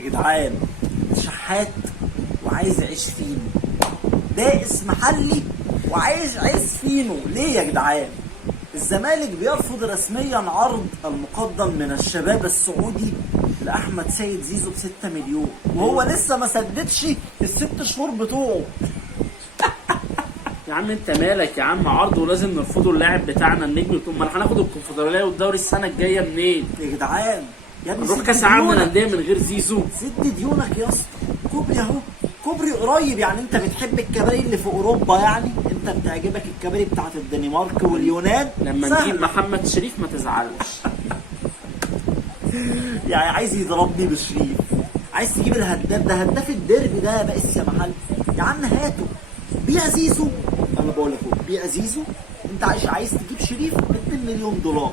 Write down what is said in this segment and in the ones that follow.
يا جدعان شحات وعايز يعيش فينو، بائس محلي وعايز عيش فينو. ليه يا جدعان؟ الزمالك بيرفض رسميا عرض المقدم من الشباب السعودي لاحمد سيد زيزو ب6 مليون، وهو لسه ما سددش ال6 شهور بتوعه. يا عم انت مالك يا عم؟ عرض ولازم نرفضه اللاعب بتاعنا النجم بتاعنا. امال هناخد الكونفدراليه والدوري السنه الجايه منين؟ يا جدعان يا ابني نروح كاس العالم للانديه من غير زيزو؟ سد ديونك يا اسطى. كوبري اهو، كوبري قريب. يعني انت بتحب الكباري اللي في اوروبا؟ يعني انت بتعجبك الكباري بتاعت الدنمارك واليونان؟ لما نجيب محمد شريف ما تزعلش. يعني عايز يضربني بشريف؟ عايز تجيب الهداف ده، هداف الديربي ده يا بائس يا محل. يا عم هاته، بيع زيزو. انا بقول لك بيع زيزو. انت عايز تجيب شريف ب 2 مليون دولار،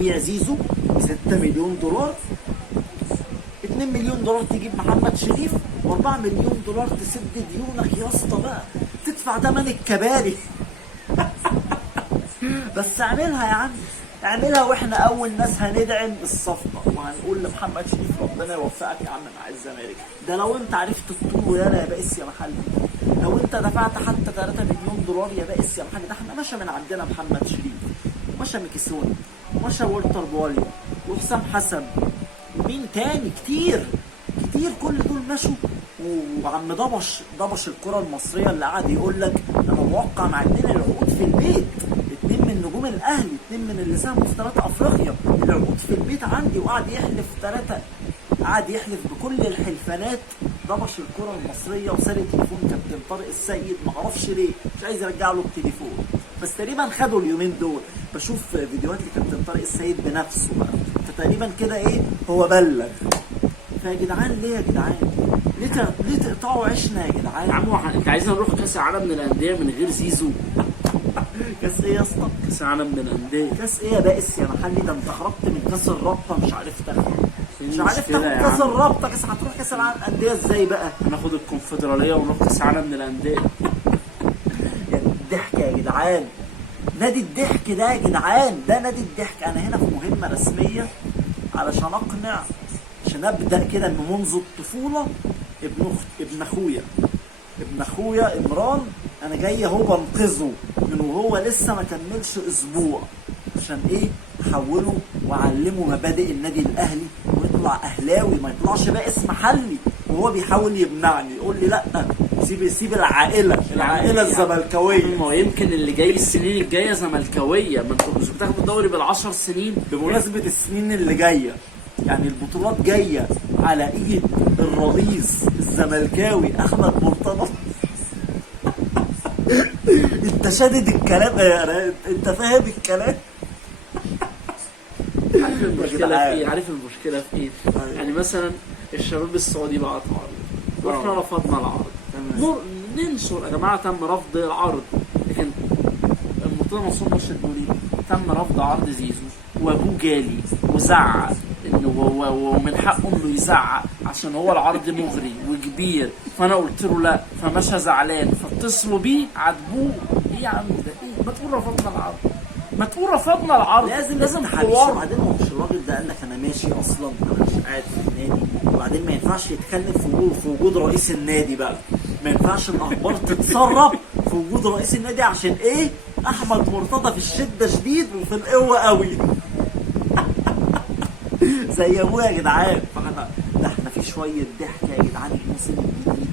بيع زيزو ب 6 مليون دولار. 2 مليون دولار تجيب محمد شريف، و4 مليون دولار تسد ديونك يا اسطى بقى، تدفع ثمن الكباري. بس اعملها يا عم، اعملها واحنا اول ناس هندعم الصفقه وهنقول لمحمد شريف ربنا يوفقك يا عم مع الزمالك. ده لو انت عرفت تطول يا بائس يا محل. لو انت دفعت حتى 3 مليون دولار يا بائس يا محل. ده احنا مشى من عندنا محمد شريف، ومشى ميكيسون، ومشى والتر بواليو، وحسام حسن، ومين تاني كتير كتير. كل دول مشوا. وعم ضبش الكره المصريه اللي قعد يقول لك انا موقع مع 2 العقود في البيت، 2 من نجوم الاهلي، 2 من اللي ساهموا في 3 افريقيا، العقود في البيت عندي. وقعد يحلف 3، قعد يحلف بكل الحلفانات. ضبش الكره المصريه وسرق تليفون كابتن طارق السيد، معرفش ليه مش عايز يرجع له التليفون، بس تقريبا خدوا اليومين دول. بشوف فيديوهات لكابتن طارق السيد بنفسه بقى، فتقريبا كده ايه هو بلغ. فيا جدعان ليه يا جدعان؟ ليه تقطعوا عيشنا يا جدعان؟ يا عم انت عايزنا نروح كاس العالم للانديه من غير زيزو؟ كاس ايه يا اسطى؟ كاس العالم للانديه. كاس ايه يا بائس يا محلي؟ ده انت خرجت من كاس الرابطه مش عارف تاخد، مش عارف تاخد كاس الرابطه. هتروح كاس العالم للانديه ازاي بقى؟ هناخد الكونفدراليه ونروح كاس العالم للانديه. يا الضحك يا جدعان، نادي الضحك ده يا جدعان، ده نادي الضحك. انا هنا في مهمه رسميه علشان اقنع، عشان ابدا كده من منذ الطفوله. ابن اخويا امران، انا جاي اهو بنقذه من وهو لسه ما كملش اسبوع، عشان ايه؟ احوله واعلمه مبادئ النادي الاهلي، ويطلع اهلاوي ما يطلعش بائس محلي. وهو بيحاول يمنعني، يقول لي لا سيب العائله الزملكاويه. ما يمكن اللي جاي السنين الجايه زملكاويه، ما انتوا مش بتاخدوا الدوري بال10 سنين. بمناسبه السنين اللي جايه، يعني البطولات جايه على ايد الرئيس الزملكاوي احمد مرتضى. انت شادد الكلام يا انت فاهم الكلام؟ عارف المشكله في ايه؟ يعني مثلا الشباب السعودي بعت عرض واحنا رفضنا العرض. ننشر يا جماعه تم رفض العرض، لكن المرتضى منصور مرشد بيقول تم رفض عرض زيزو، وابوه جالي وزعق ومن حقه انه يزعق عشان هو العرض مغري وكبير. فانا قلت له لا، فمشى زعلان، فاتصلوا بيه عاتبوه. ايه يا عم ده؟ ايه؟ ما تقول رفضنا العرض. لازم تحوار. وبعدين هو مش الراجل ده قال لك انا ماشي اصلا، انا مش قاعد في النادي. وبعدين ما ينفعش يتكلم في وجود رئيس النادي بقى، ما ينفعش الاخبار تتسرب في وجود رئيس النادي. عشان ايه؟ احمد مرتضى في الشده شديد وفي القوه قوي. زي ابويا يا جدعان. ده احنا في شويه ضحك يا جدعان الموسم الجديد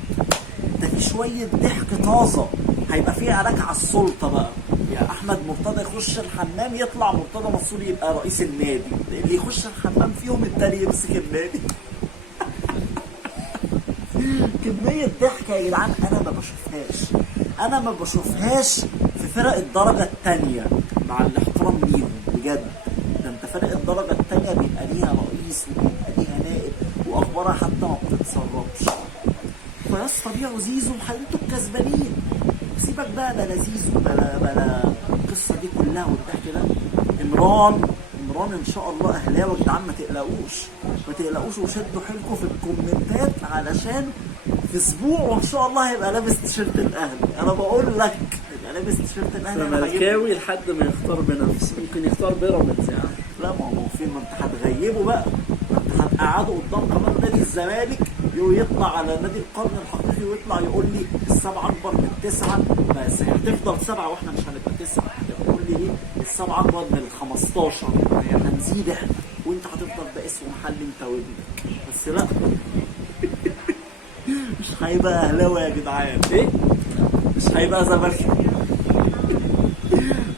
ده، في شويه ضحك طازه. هيبقى في عراك على السلطه بقى. يا احمد مرتضى يخش الحمام يطلع مرتضى منصور يبقى رئيس النادي، اللي يخش الحمام فيهم التاني يمسك النادي. كميه ضحك يا جدعان انا ما بشوفهاش في فرق الدرجه الثانيه، مع الاحترام ليهم بجد. ده انت فرق الدرجه الثانيه بيبقى ليها رئيس وبيبقى ليها نائب، واخبارها حتى ما بتتسربش. فيا اسطى بيعوا زيزو، انتوا الكسبانين. سيبك بقى بلا زيزو بلا القصه دي كلها والضحك ده. عمران ان شاء الله اهلاوي يا جدعان، ما تقلقوش وشدوا حيلكم في الكومنتات، علشان في اسبوع وان شاء الله هيبقى لابس تيشيرت الاهلي. انا بقول لك هيبقى لابس تيشيرت الاهلي. زملكاوي لحد ما يختار بنفسه، ممكن يختار بيراميدز يعني. لا ما هو فين؟ ما انت هتغيبه بقى، ما انت هتقعده قدام قناه نادي الزمالك يطلع على نادي القرن الحقيقي ويطلع يقول لي السبعه اكبر من التسعه، بس هي هتفضل سبعه واحنا مش هنبقى تسعه، هتقول لي ايه السبعه اكبر من ال 15 يعني هنزيد احنا، وانت هتفضل بائس ومحل انت وابنك. بس لا مش هيبقى اهلاوي يا جدعان، ايه مش هيبقى زملكاوي.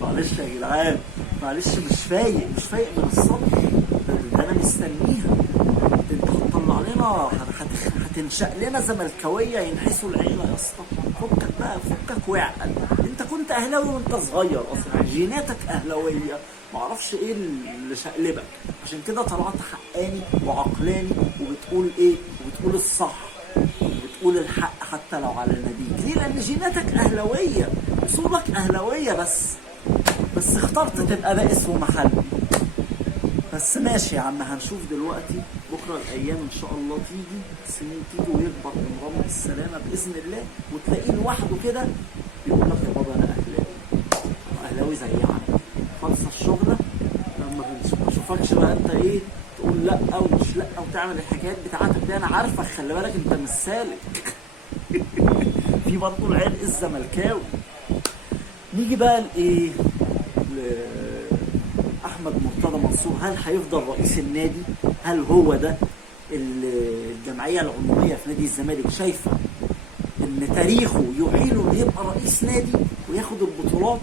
معلش يا جدعان، معلش مش فايق من الصبر، ده انا مستنيها. انت هتطلع لنا هتنشأ لنا زملكاويه ينحسوا العيله يا اسطى. فكك بقى، فكك واعقل. انت كنت اهلاوي وانت صغير اصلا، جيناتك اهلاويه، معرفش ايه اللي شقلبك، عشان كده طلعت حقاني وعقلاني وبتقول ايه، وبتقول الصح وبتقول الحق حتى لو على ناديك. ليه؟ لان جيناتك اهلاويه، اصولك اهلاويه، بس اخترت تبقى بائس ومحلي. بس ماشي يا عم، هنشوف دلوقتي بكره الايام ان شاء الله تيجي، السنين تيجي ويكبر عمرنا بالسلامه باذن الله، وتلاقيه لوحده كده بيقول لك يا بابا انا اهلاوي زي عم. خلص الشغله لما ما اشوفكش بقى انت ايه تقول لا ومش لا وتعمل الحكايات بتاعتك دي. انا عارفك، خلي بالك انت مش سالك. في برضه العرق الزملكاوي. نيجي بقى لايه، احمد مرتضى منصور. هل هيفضل رئيس النادي؟ هل هو ده الجمعيه العموميه في نادي الزمالك شايفه ان تاريخه يحيله انه يبقى رئيس نادي وياخد البطولات؟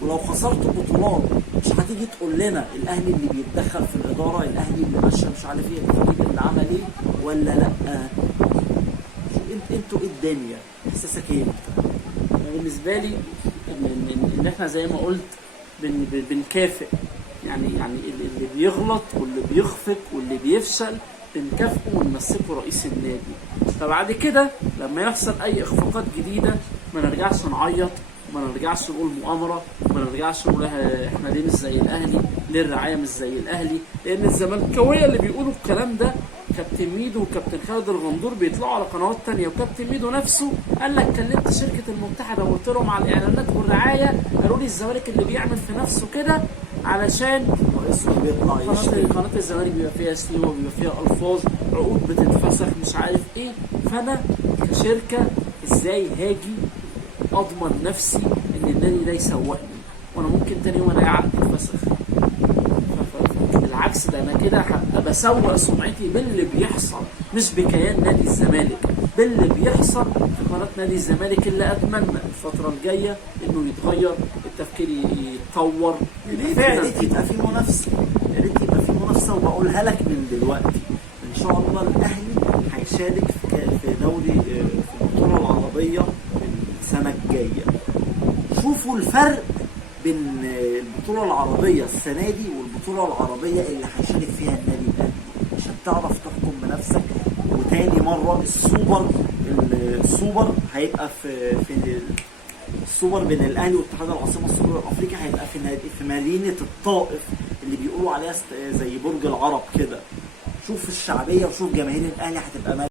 ولو خسرت البطولات مش هتيجي تقول لنا الاهلي اللي بيتدخل في الاداره، الاهلي اللي ماشيه مش عارف ايه، الفريق اللي عمل ايه ولا لا؟ انتوا ايه الدنيا؟ احساسك ايه انت؟ بالنسبه لي ان احنا زي ما قلت بنكافئ، يعني اللي بيغلط واللي بيخفق واللي بيفشل بنكافئه ونمسكه رئيس النادي. فبعد كده لما يحصل اي اخفاقات جديده ما نرجعش نعيط، ما نرجعش نقول مؤامره، ما نرجعش نقول احنا ليه مش زي الاهلي، ليه الرعايه مش زي الاهلي. لان الزملكاويه اللي بيقولوا الكلام ده كابتن ميدو وكابتن خالد الغندور بيطلعوا على قنوات تانية، وكابتن ميدو نفسه قال لك كلمت شركه المتحده وقلت لهم على الاعلانات والرعايه، قالوا لي الزمالك اللي بيعمل في نفسه كده علشان قناه الزمالك بيبقى فيها سيوه وبيبقى فيها الفاظ، عقود بتتفسخ مش عارف ايه. فانا كشركه ازاي هاجي اضمن نفسي ان النادي ده يسوقني وانا ممكن تاني يوم الاقي عقد اتفسخ؟ بالعكس، ده انا كده هبقى بسوق سمعتي باللي بيحصل، مش بكيان نادي الزمالك، باللي بيحصل في قناه نادي الزمالك. اللي اتمنى الفتره الجايه انه يتغير، التفكير يتطور. يا ريت يبقى في منافسه، يا ريت يبقى في منافسه. وبقولها لك من دلوقتي، ان شاء الله الاهلي هيشارك في دوري في البطوله العربيه السنه الجايه. شوفوا الفرق بين البطوله العربيه السنه دي والبطوله العربيه اللي هيشارك فيها النادي الاهلي عشان تعرف تحكم بنفسك. وتاني مره السوبر هيبقى في السوبر بين الاهلي واتحاد العاصمه السوبر الافريقي هيبقى في مدينه الطائف اللي بيقولوا عليها زي برج العرب كده. شوف الشعبيه وشوف جماهير الاهلي هتبقى